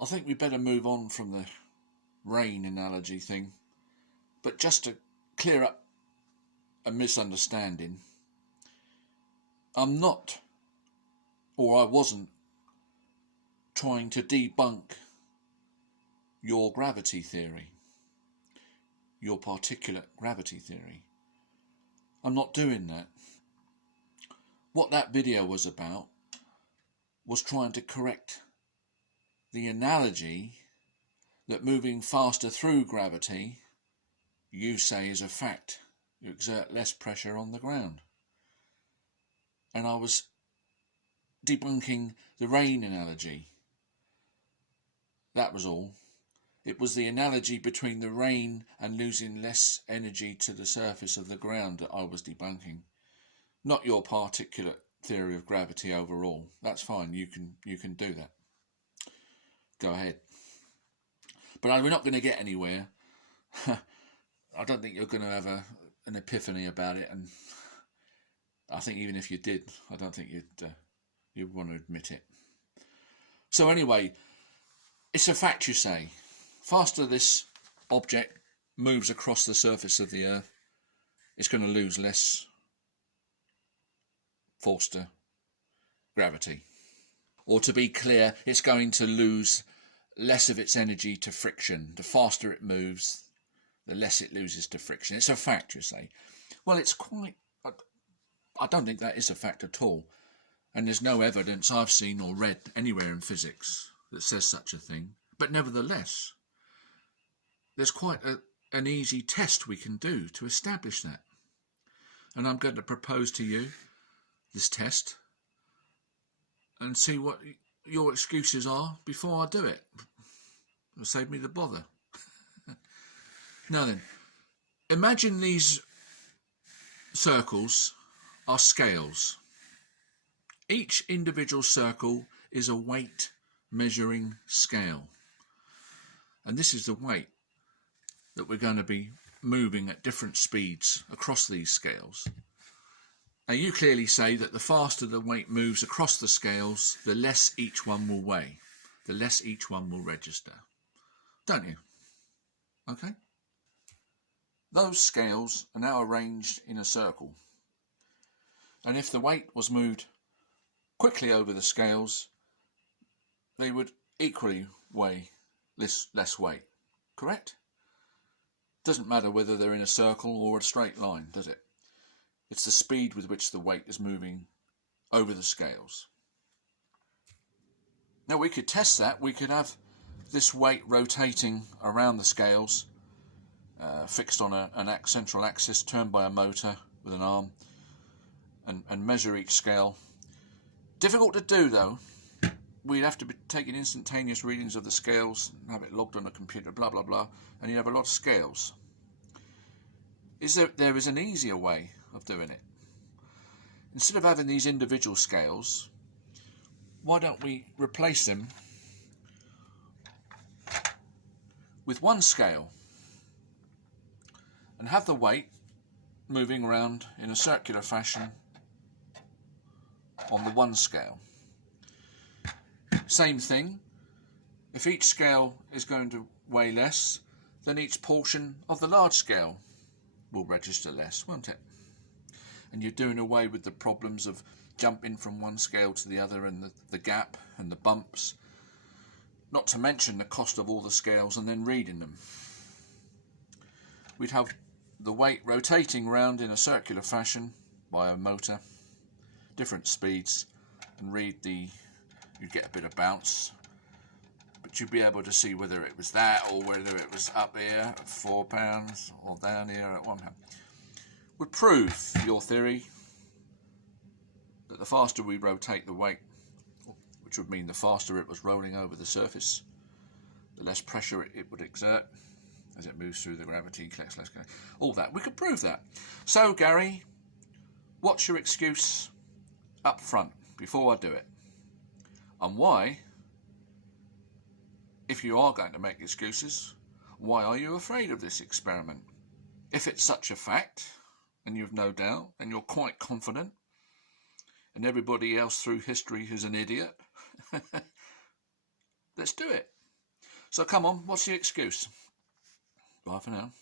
I think we better move on from the rain analogy thing, but just to clear up a misunderstanding, I'm not, or I wasn't, trying to debunk your gravity theory, your particulate gravity theory. I'm not doing that. What that video was about was trying to correct the analogy that moving faster through gravity, you say, is a fact. You exert less pressure on the ground. And I was debunking the rain analogy. That was all. It was the analogy between the rain and losing less energy to the surface of the ground that I was debunking. Not your particulate theory of gravity overall. That's fine. You can do that. Go ahead. But we're not going to get anywhere. I don't think you're going to have an epiphany about it, and I think even if you did, I don't think you'd want to admit it. So anyway, it's a fact, you say. Faster this object moves across the surface of the Earth, it's going to lose less force to gravity. Or to be clear, it's going to lose less of its energy to friction. The faster it moves, the less it loses to friction. It's a fact, you say. Well, it's quite... I don't think that is a fact at all. And there's no evidence I've seen or read anywhere in physics that says such a thing. But nevertheless, there's quite an easy test we can do to establish that. And I'm going to propose to you this test and see what your excuses are before I do it. It'll save me the bother. Now then, imagine these circles are scales. Each individual circle is a weight measuring scale. And this is the weight that we're going to be moving at different speeds across these scales. Now you clearly say that the faster the weight moves across the scales, the less each one will weigh, the less each one will register. Don't you? Okay? Those scales are now arranged in a circle. And if the weight was moved quickly over the scales, they would equally weigh less weight. Correct? Doesn't matter whether they're in a circle or a straight line, does it? It's the speed with which the weight is moving over the scales. Now we could test that. We could have this weight rotating around the scales, fixed on an central axis, turned by a motor with an arm, and measure each scale. Difficult to do though. We'd have to be taking instantaneous readings of the scales, have it logged on a computer, blah blah blah, and you'd have a lot of scales. There is an easier way of doing it. Instead of having these individual scales, why don't we replace them with one scale and have the weight moving around in a circular fashion on the one scale. Same thing, if each scale is going to weigh less, then each portion of the large scale will register less, won't it? And you're doing away with the problems of jumping from one scale to the other and the gap and the bumps, not to mention the cost of all the scales and then reading them. We'd have the weight rotating round in a circular fashion by a motor, different speeds, and you'd get a bit of bounce, but you'd be able to see whether it was that or whether it was up here at 4 pounds or down here at 1 pound. Would prove your theory that the faster we rotate the weight, which would mean the faster it was rolling over the surface, the less pressure it would exert as it moves through the gravity, collects less, all that. We could prove that. So Gary, what's your excuse up front before I do it? And why, if you are going to make excuses, why are you afraid of this experiment? If it's such a fact, and you've no doubt, and you're quite confident, and everybody else through history who's an idiot, let's do it. So come on, what's the excuse? Bye for now.